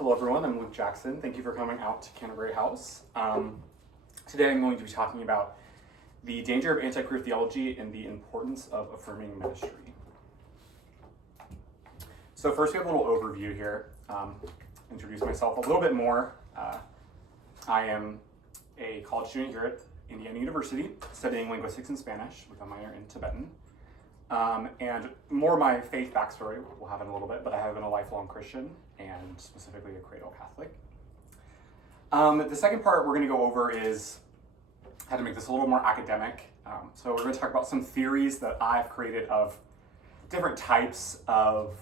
Hello everyone, I'm Luke Jackson. Thank you for coming out to Canterbury House. Today I'm going to be talking about the danger of anti-queer theology and the importance of affirming ministry. So first we have a little overview here. Introduce myself a little bit more. I am a college student here at Indiana University, studying linguistics and Spanish with a minor in Tibetan. And more my faith backstory we'll have in a little bit, but I have been a lifelong Christian and specifically a cradle Catholic. The second part we're going to go over is how to make this a little more academic. So we're going to talk about some theories that I've created of different types of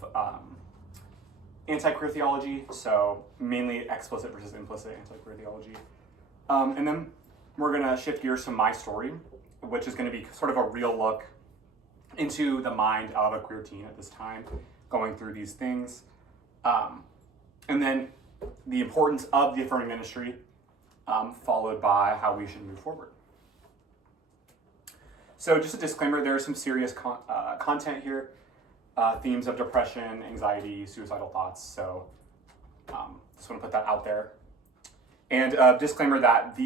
anti-queer theology, so mainly explicit versus implicit anti-queer theology. And then we're going to shift gears to my story, which is going to be sort of a real look into the mind of a queer teen at this time, going through these things. And then the importance of the affirming ministry, followed by how we should move forward. So just a disclaimer, there is some serious content here, themes of depression, anxiety, suicidal thoughts, so just want to put that out there. And disclaimer that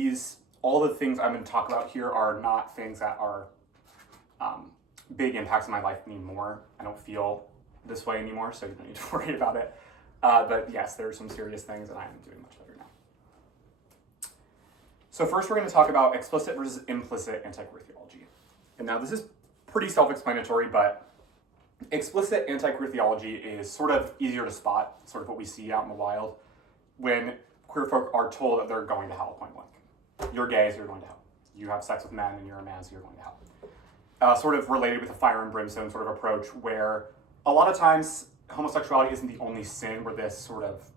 all the things I'm going to talk about here are not things that are big impacts in my life anymore. I don't feel this way anymore, so you don't need to worry about it. But yes, there are some serious things, and I am doing much better now. So first we're going to talk about explicit versus implicit anti-queer theology. And now this is pretty self-explanatory, but explicit anti-queer theology is sort of easier to spot, sort of what we see out in the wild, when queer folk are told that they're going to hell, point blank. You're gay, so you're going to hell. You have sex with men, and you're a man, so you're going to hell. Sort of related with the fire and brimstone sort of approach, where a lot of times homosexuality isn't the only sin where this sort of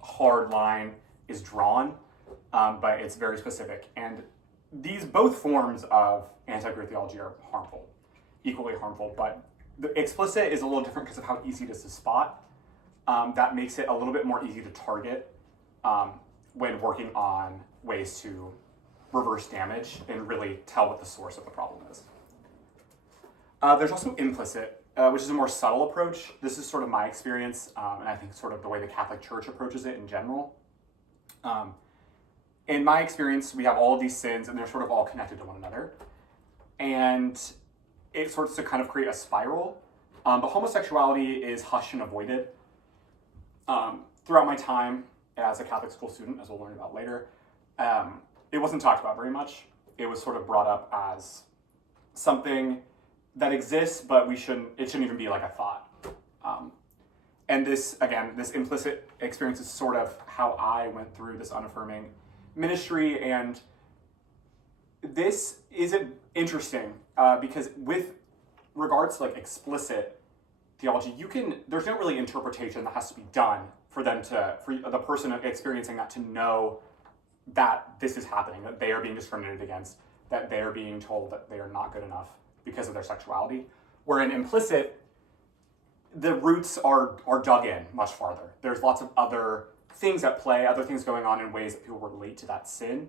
hard line is drawn, but it's very specific. And these both forms of anti-queer theology are harmful, equally harmful, but the explicit is a little different because of how easy it is to spot. That makes it a little bit more easy to target when working on ways to reverse damage and really tell what the source of the problem is. There's also implicit, which is a more subtle approach. This is sort of my experience, and I think sort of the way the Catholic Church approaches it in general. In my experience, we have all of these sins, and they're sort of all connected to one another. And it starts to kind of create a spiral. But homosexuality is hushed and avoided. Throughout my time as a Catholic school student, as we'll learn about later, it wasn't talked about very much. It was sort of brought up as something that exists, but it shouldn't even be like a thought. And this implicit experience is sort of how I went through this unaffirming ministry, and this is interesting because with regards to like explicit theology, there's no really interpretation that has to be done for the person experiencing that to know that this is happening, that they are being discriminated against, that they are being told that they are not good enough because of their sexuality. Where in implicit, the roots are dug in much farther. There's lots of other things at play, other things going on in ways that people relate to that sin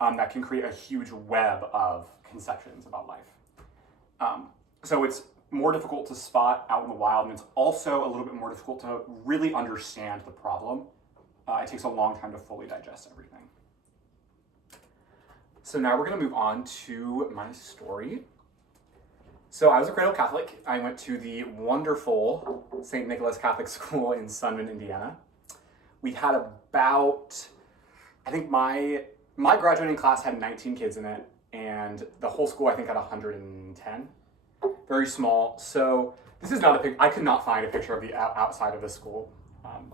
that can create a huge web of conceptions about life. So it's more difficult to spot out in the wild, and it's also a little bit more difficult to really understand the problem. It takes a long time to fully digest everything. So now we're going to move on to my story. So I was a cradle Catholic. I went to the wonderful St. Nicholas Catholic School in Sunman, Indiana. We had about, I think my graduating class had 19 kids in it, and the whole school I think had 110. Very small. So this is not I could not find a picture of the outside of the school.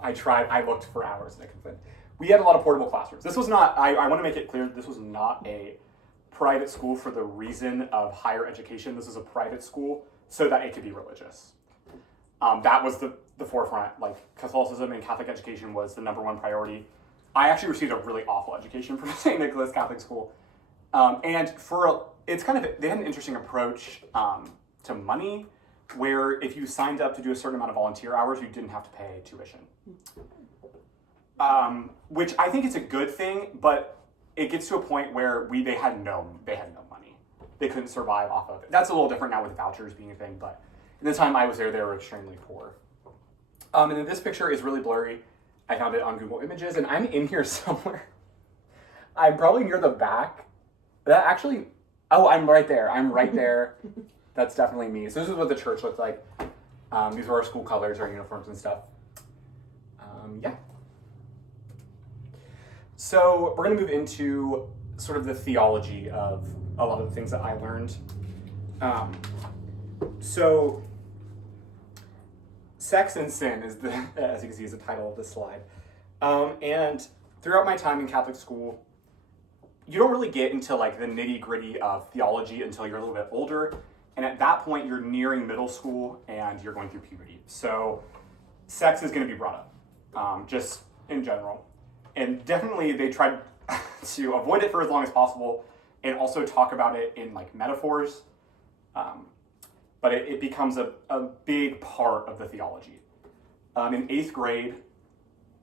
I looked for hours and I couldn't find. We had a lot of portable classrooms. This was not, I want to make it clear, this was not a private school for the reason of higher education. This is a private school so that it could be religious. That was the forefront. Like Catholicism and Catholic education was the number one priority. I actually received a really awful education from St. Nicholas Catholic School. They had an interesting approach to money, where if you signed up to do a certain amount of volunteer hours, you didn't have to pay tuition. Which I think is a good thing, but it gets to a point where they had no money. They couldn't survive off of it. That's a little different now with vouchers being a thing, but in the time I was there, they were extremely poor. And then this picture is really blurry. I found it on Google Images, and I'm in here somewhere. I'm probably near the back. That actually, oh, I'm right there. I'm right there. That's definitely me. So this is what the church looked like. These were our school colors, our uniforms and stuff. Yeah. So we're going to move into sort of the theology of a lot of the things that I learned. So sex and sin is the, as you can see, is the title of this slide. And throughout my time in Catholic school, you don't really get into like the nitty gritty of theology until you're a little bit older. And at that point, you're nearing middle school and you're going through puberty. So sex is going to be brought up, just in general. And definitely they tried to avoid it for as long as possible and also talk about it in like metaphors. But it becomes a big part of the theology. In 8th grade,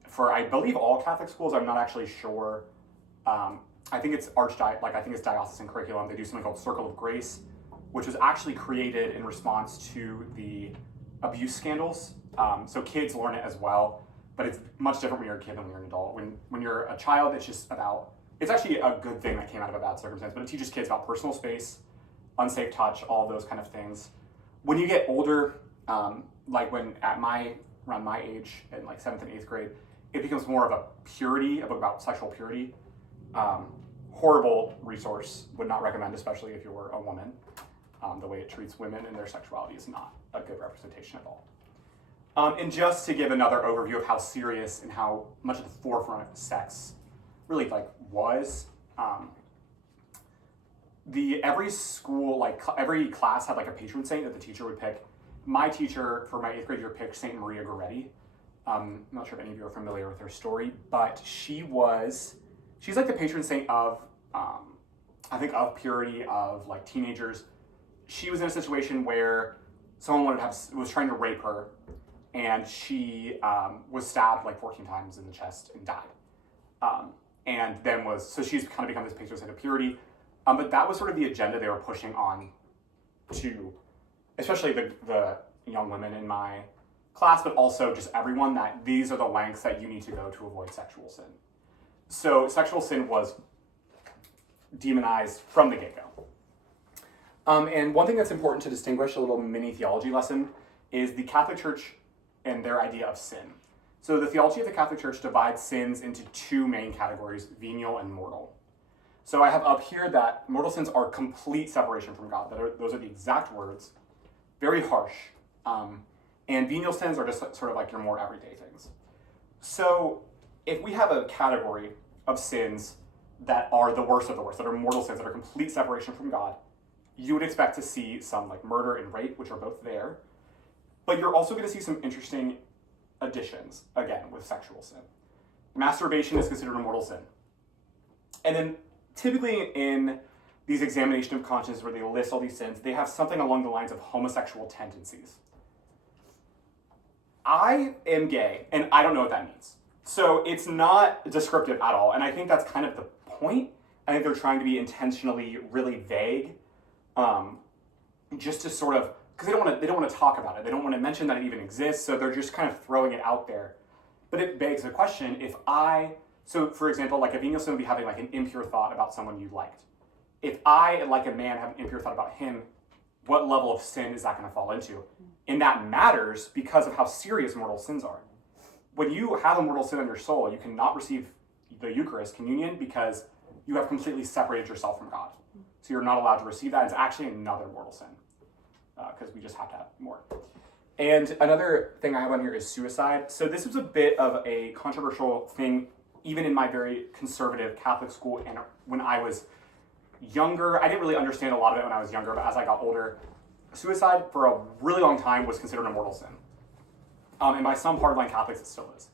for I believe all Catholic schools, I'm not actually sure. I think it's I think it's diocesan curriculum. They do something called Circle of Grace, which was actually created in response to the abuse scandals. So kids learn it as well, but it's much different when you're a kid than when you're an adult. When you're a child, it's just about, it's actually a good thing that came out of a bad circumstance, but it teaches kids about personal space, unsafe touch, all those kind of things. When you get older, like when around my age in like 7th and 8th grade, it becomes more of a book about sexual purity. Horrible resource, would not recommend, especially if you're a woman. The way it treats women and their sexuality is not a good representation at all. And just to give another overview of how serious and how much at the forefront sex really like was, every school, like every class had like a patron saint that the teacher would pick. My teacher for my 8th grade year picked Saint Maria Goretti. I'm not sure if any of you are familiar with her story, but she's like the patron saint of, I think of purity, of like teenagers. She was in a situation where someone was trying to rape her, and she was stabbed like 14 times in the chest and died. And then so she's kind of become this patron saint of purity. But that was sort of the agenda they were pushing on to, especially the young women in my class, but also just everyone, that these are the lengths that you need to go to avoid sexual sin. So sexual sin was demonized from the get-go. And one thing that's important to distinguish, a little mini theology lesson, is the Catholic Church and their idea of sin. So the theology of the Catholic Church divides sins into two main categories, venial and mortal. So I have up here that mortal sins are complete separation from God. Those are the exact words, very harsh. And venial sins are just sort of like your more everyday things. So if we have a category of sins that are the worst of the worst, that are mortal sins, that are complete separation from God, you would expect to see some like murder and rape, which are both there. But you're also going to see some interesting additions, again, with sexual sin. Masturbation is considered a mortal sin. And then typically in these examination of conscience where they list all these sins, they have something along the lines of homosexual tendencies. I am gay, and I don't know what that means. So it's not descriptive at all, and I think that's kind of the point. I think they're trying to be intentionally really vague, just to sort of, because they don't want to talk about it. They don't want to mention that it even exists, so they're just kind of throwing it out there. But it begs the question, so for example, like a venial sin would be having like an impure thought about someone you liked. If I, like a man, have an impure thought about him, what level of sin is that going to fall into? And that matters because of how serious mortal sins are. When you have a mortal sin in your soul, you cannot receive the Eucharist, communion, because you have completely separated yourself from God. So you're not allowed to receive that. It's actually another mortal sin, because we just have to have more. And another thing I have on here is suicide. So this was a bit of a controversial thing, even in my very conservative Catholic school, and when I was younger. I didn't really understand a lot of it when I was younger, but as I got older, suicide for a really long time was considered a mortal sin. And by some hardline Catholics, it still is.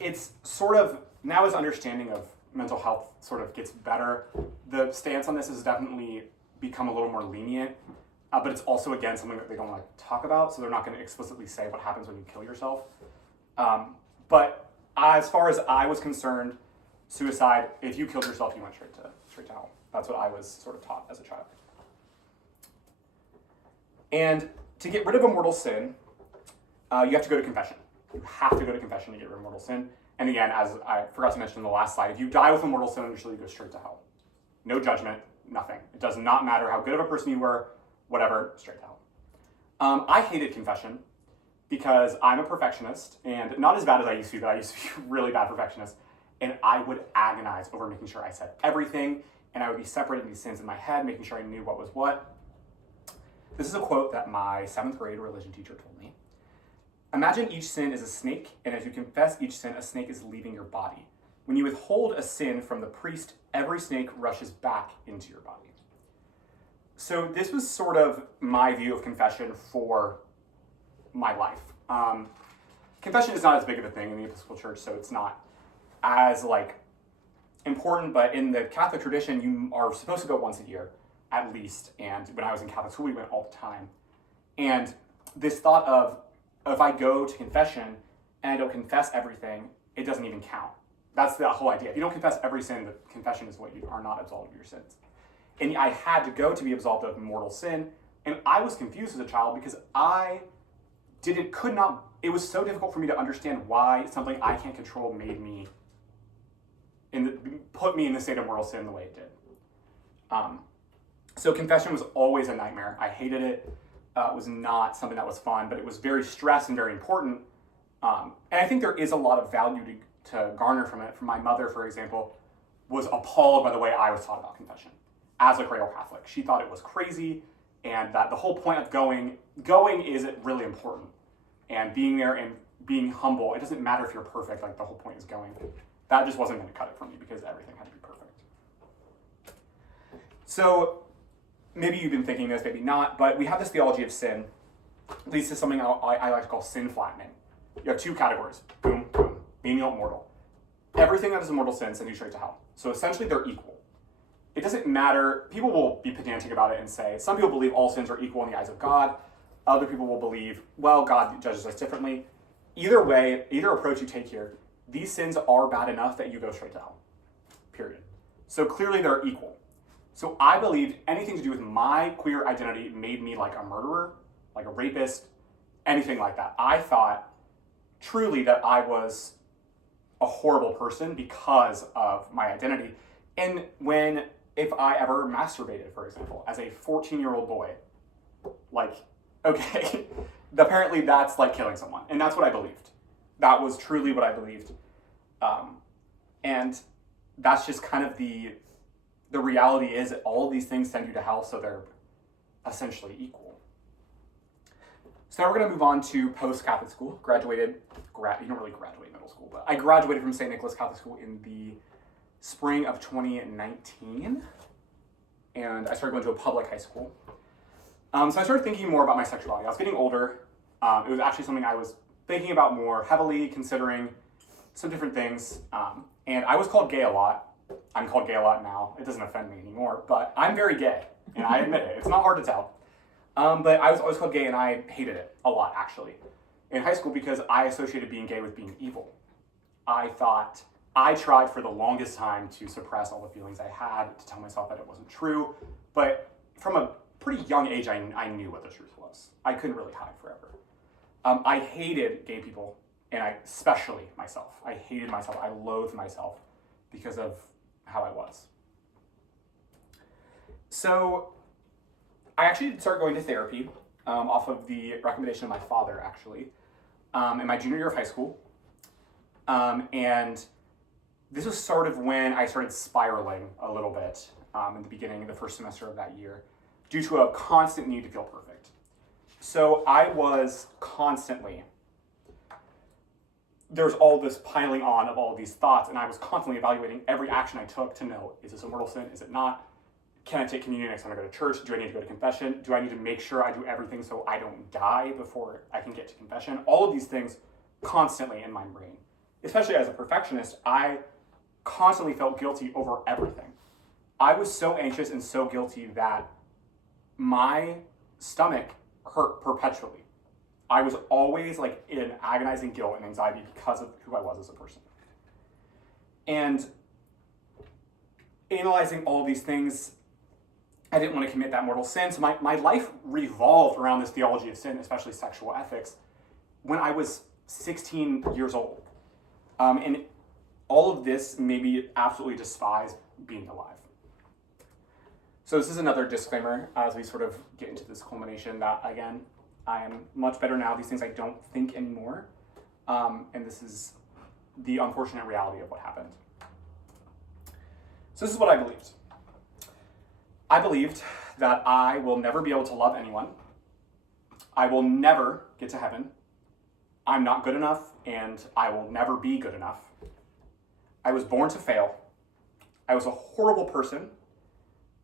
It's sort of, now as understanding of mental health sort of gets better, the stance on this has definitely become a little more lenient, but it's also, again, something that they don't like to talk about, so they're not going to explicitly say what happens when you kill yourself. But as far as I was concerned, suicide, if you killed yourself, you went straight to hell. That's what I was sort of taught as a child. And to get rid of a mortal sin, you have to go to confession. You have to go to confession to get rid of mortal sin. And again, as I forgot to mention in the last slide, if you die with a mortal sin, usually you go straight to hell. No judgment, nothing. It does not matter how good of a person you were, whatever, straight to hell. I hated confession because I'm a perfectionist, and not as bad as I used to be, but I used to be a really bad perfectionist. And I would agonize over making sure I said everything, and I would be separating these sins in my head, making sure I knew what was what. This is a quote that my 7th grade religion teacher told me. Imagine each sin is a snake, and as you confess each sin, a snake is leaving your body. When you withhold a sin from the priest, every snake rushes back into your body. So this was sort of my view of confession for my life. Confession is not as big of a thing in the Episcopal Church, so it's not as important, but in the Catholic tradition, you are supposed to go once a year, at least, and when I was in Catholic school, we went all the time. And this thought of, if I go to confession and I don't confess everything, it doesn't even count. That's the whole idea. If you don't confess every sin, the confession is what you are not absolved of your sins. And I had to go to be absolved of mortal sin, and I was confused as a child because it was so difficult for me to understand why something I can't control put me in the state of mortal sin the way it did. So confession was always a nightmare. I hated it. It was not something that was fun, but it was very stressed and very important. And I think there is a lot of value to garner from it. From my mother, for example, was appalled by the way I was taught about confession as a cradle Catholic. She thought it was crazy, and that the whole point of going is really important. And being there and being humble, it doesn't matter if you're perfect, the whole point is going. That just wasn't going to cut it for me because everything had to be perfect. So maybe you've been thinking this, maybe not, but we have this theology of sin. Leads to something I like to call sin flattening. You have 2 categories, boom, boom, venial, mortal. Everything that is a mortal sin sends you straight to hell. So essentially they're equal. It doesn't matter, people will be pedantic about it and say, some people believe all sins are equal in the eyes of God. Other people will believe, well, God judges us differently. Either way, either approach you take here, these sins are bad enough that you go straight to hell, period. So clearly they're equal. So I believed anything to do with my queer identity made me like a murderer, like a rapist, anything like that. I thought truly that I was a horrible person because of my identity. And if I ever masturbated, for example, as a 14-year-old boy, okay, apparently that's like killing someone. And that's what I believed. That was truly what I believed. And that's just kind of the reality is that all of these things send you to hell, so they're essentially equal. So now we're going to move on to post-Catholic school. You don't really graduate middle school, but I graduated from St. Nicholas Catholic School in the spring of 2019, and I started going to a public high school. So I started thinking more about my sexuality. I was getting older. It was actually something I was thinking about more heavily, considering some different things. And I was called gay a lot. I'm called gay a lot now. It doesn't offend me anymore, but I'm very gay, and I admit it. It's not hard to tell. But I was always called gay, and I hated it a lot, actually, in high school because I associated being gay with being evil. I tried for the longest time to suppress all the feelings I had, to tell myself that it wasn't true, but from a pretty young age, I knew what the truth was. I couldn't really hide forever. I hated gay people, and especially myself. I hated myself. I loathed myself because of how I was. So I actually started going to therapy off of the recommendation of my father, actually, in my junior year of high school. And this was sort of when I started spiraling a little bit in the beginning, the first semester of that year, due to a constant need to feel perfect. So I was constantly, there's all this piling on of all of these thoughts, and I was constantly evaluating every action I took to know, is this a mortal sin? Is it not? Can I take communion next time I go to church? Do I need to go to confession? Do I need to make sure I do everything so I don't die before I can get to confession? All of these things constantly in my brain. Especially as a perfectionist, I constantly felt guilty over everything. I was so anxious and so guilty that my stomach hurt perpetually. I was always in agonizing guilt and anxiety because of who I was as a person. And analyzing all of these things, I didn't want to commit that mortal sin. So my life revolved around this theology of sin, especially sexual ethics. When I was 16 years old. And all of this made me absolutely despise being alive. So this is another disclaimer as we sort of get into this culmination that, again, I am much better now. These things I don't think anymore. And this is the unfortunate reality of what happened. So this is what I believed. I believed that I will never be able to love anyone. I will never get to heaven. I'm not good enough, and I will never be good enough. I was born to fail. I was a horrible person,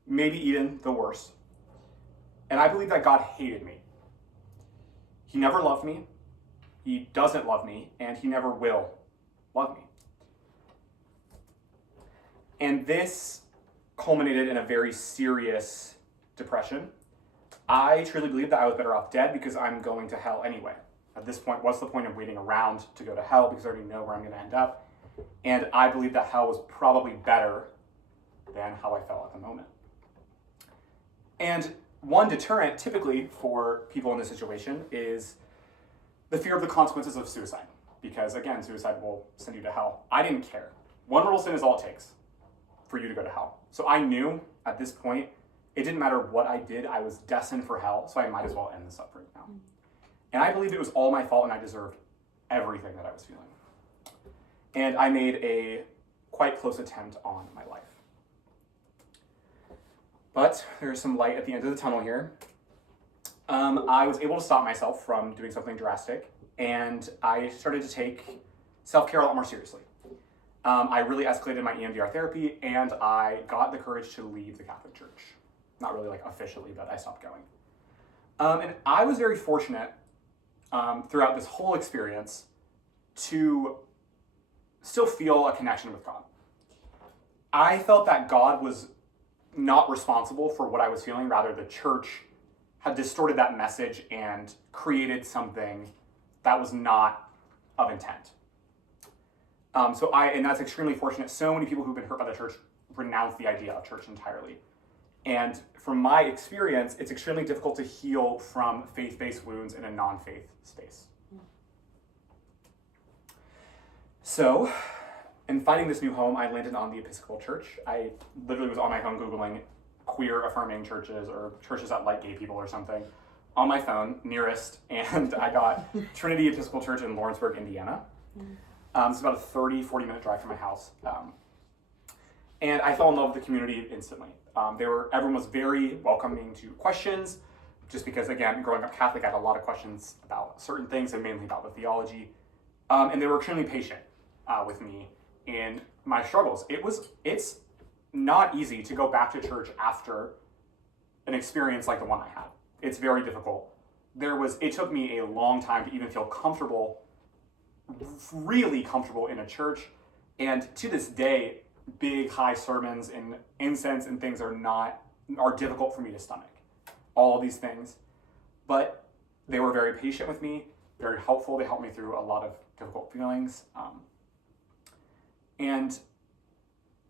maybe even the worst. And I believe that God hated me. He never loved me. He doesn't love me, and he never will love me. And this culminated in a very serious depression. I truly believe that I was better off dead because I'm going to hell anyway. At this point, what's the point of waiting around to go to hell because I already know where I'm going to end up? And I believe that hell was probably better than how I felt at the moment. And one deterrent typically for people in this situation is the fear of the consequences of suicide. Because again, suicide will send you to hell. I didn't care. One mortal sin is all it takes for you to go to hell. So I knew at this point, it didn't matter what I did, I was destined for hell, so I might as well end this up right now. And I believed it was all my fault and I deserved everything that I was feeling. And I made a quite close attempt on my life. But there's some light at the end of the tunnel here. I was able to stop myself from doing something drastic, and I started to take self-care a lot more seriously. I really escalated my EMDR therapy, and I got the courage to leave the Catholic Church. Not really like officially, but I stopped going. And I was very fortunate throughout this whole experience to still feel a connection with God. I felt that God was not responsible for what I was feeling, rather the church had distorted that message and created something that was not of intent. And that's extremely fortunate. So many people who've been hurt by the church renounce the idea of church entirely. And from my experience, it's extremely difficult to heal from faith-based wounds in a non-faith space. So, in finding this new home, I landed on the Episcopal Church. I literally was on my phone Googling queer affirming churches or churches that like gay people or something on my phone, nearest, and I got Trinity Episcopal Church in Lawrenceburg, Indiana. It's about a 40 minute drive from my house. And I fell in love with the community instantly. Everyone was very welcoming to questions, just because, again, growing up Catholic, I had a lot of questions about certain things and mainly about the theology. And they were extremely patient with me in my struggles. It's not easy to go back to church after an experience like the one I had. It's very difficult. It took me a long time to even feel comfortable, really comfortable in a church. And to this day, big, high sermons and incense and things are difficult for me to stomach. All of these things. But they were very patient with me, very helpful. They helped me through a lot of difficult feelings. And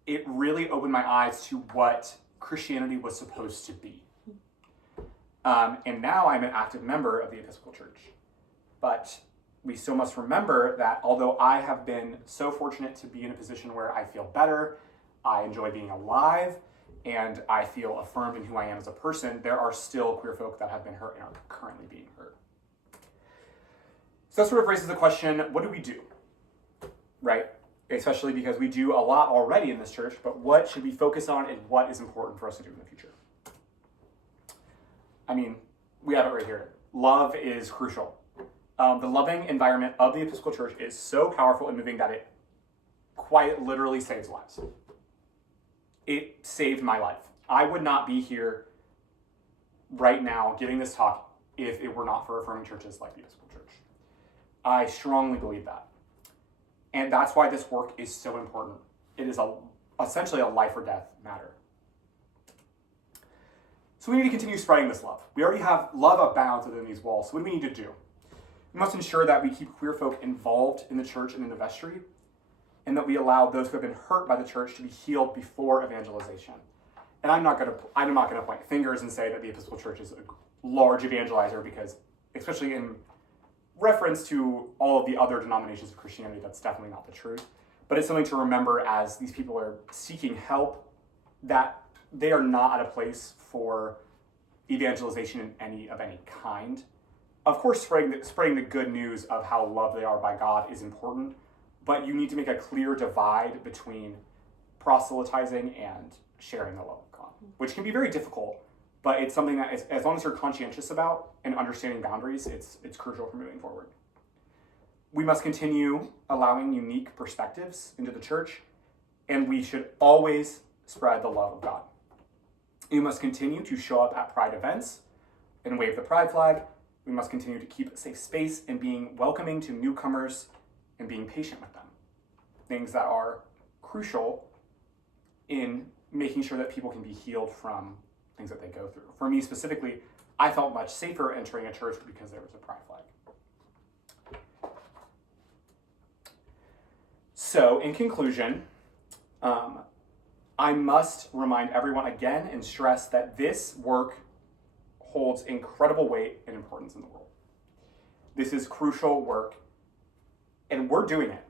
it really opened my eyes to what Christianity was supposed to be. And now I'm an active member of the Episcopal Church. But we still must remember that although I have been so fortunate to be in a position where I feel better, I enjoy being alive, and I feel affirmed in who I am as a person, there are still queer folk that have been hurt and are currently being hurt. So that sort of raises the question, what do we do? Right? Especially because we do a lot already in this church, but what should we focus on and what is important for us to do in the future? I mean, we have it right here. Love is crucial. The loving environment of the Episcopal Church is so powerful and moving that it quite literally saves lives. It saved my life. I would not be here right now giving this talk if it were not for affirming churches like the Episcopal Church. I strongly believe that. And that's why this work is so important. It is essentially a life or death matter. So we need to continue spreading this love. We already have love abounds within these walls. So what do we need to do? We must ensure that we keep queer folk involved in the church and in the vestry, and that we allow those who have been hurt by the church to be healed before evangelization. And I'm not going to point fingers and say that the Episcopal Church is a large evangelizer, because especially in reference to all of the other denominations of Christianity. That's definitely not the truth. But it's something to remember as these people are seeking help, that they are not at a place for evangelization in any kind. Of course, spreading the good news of how loved they are by God is important, but you need to make a clear divide between proselytizing and sharing the love of God, which can be very difficult, but it's something that, as long as you're conscientious about and understanding boundaries, it's crucial for moving forward. We must continue allowing unique perspectives into the church, and we should always spread the love of God. We must continue to show up at Pride events and wave the Pride flag. We must continue to keep a safe space and being welcoming to newcomers and being patient with them. Things that are crucial in making sure that people can be healed from things that they go through. For me specifically, I felt much safer entering a church because there was a Pride flag. So, in conclusion, I must remind everyone again and stress that this work holds incredible weight and importance in the world. This is crucial work, and we're doing it.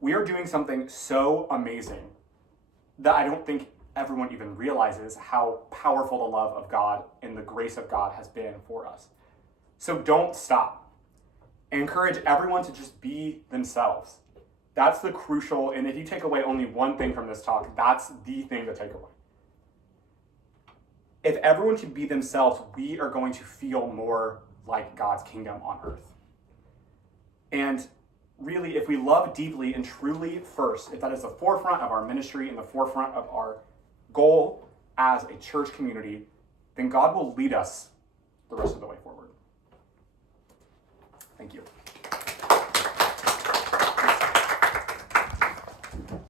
We are doing something so amazing that I don't think everyone even realizes how powerful the love of God and the grace of God has been for us. So don't stop. Encourage everyone to just be themselves. That's the crucial, and if you take away only one thing from this talk, that's the thing to take away. If everyone can be themselves, we are going to feel more like God's kingdom on earth. And really, if we love deeply and truly first, if that is the forefront of our ministry and the forefront of our goal as a church community, then God will lead us the rest of the way forward. Thank you.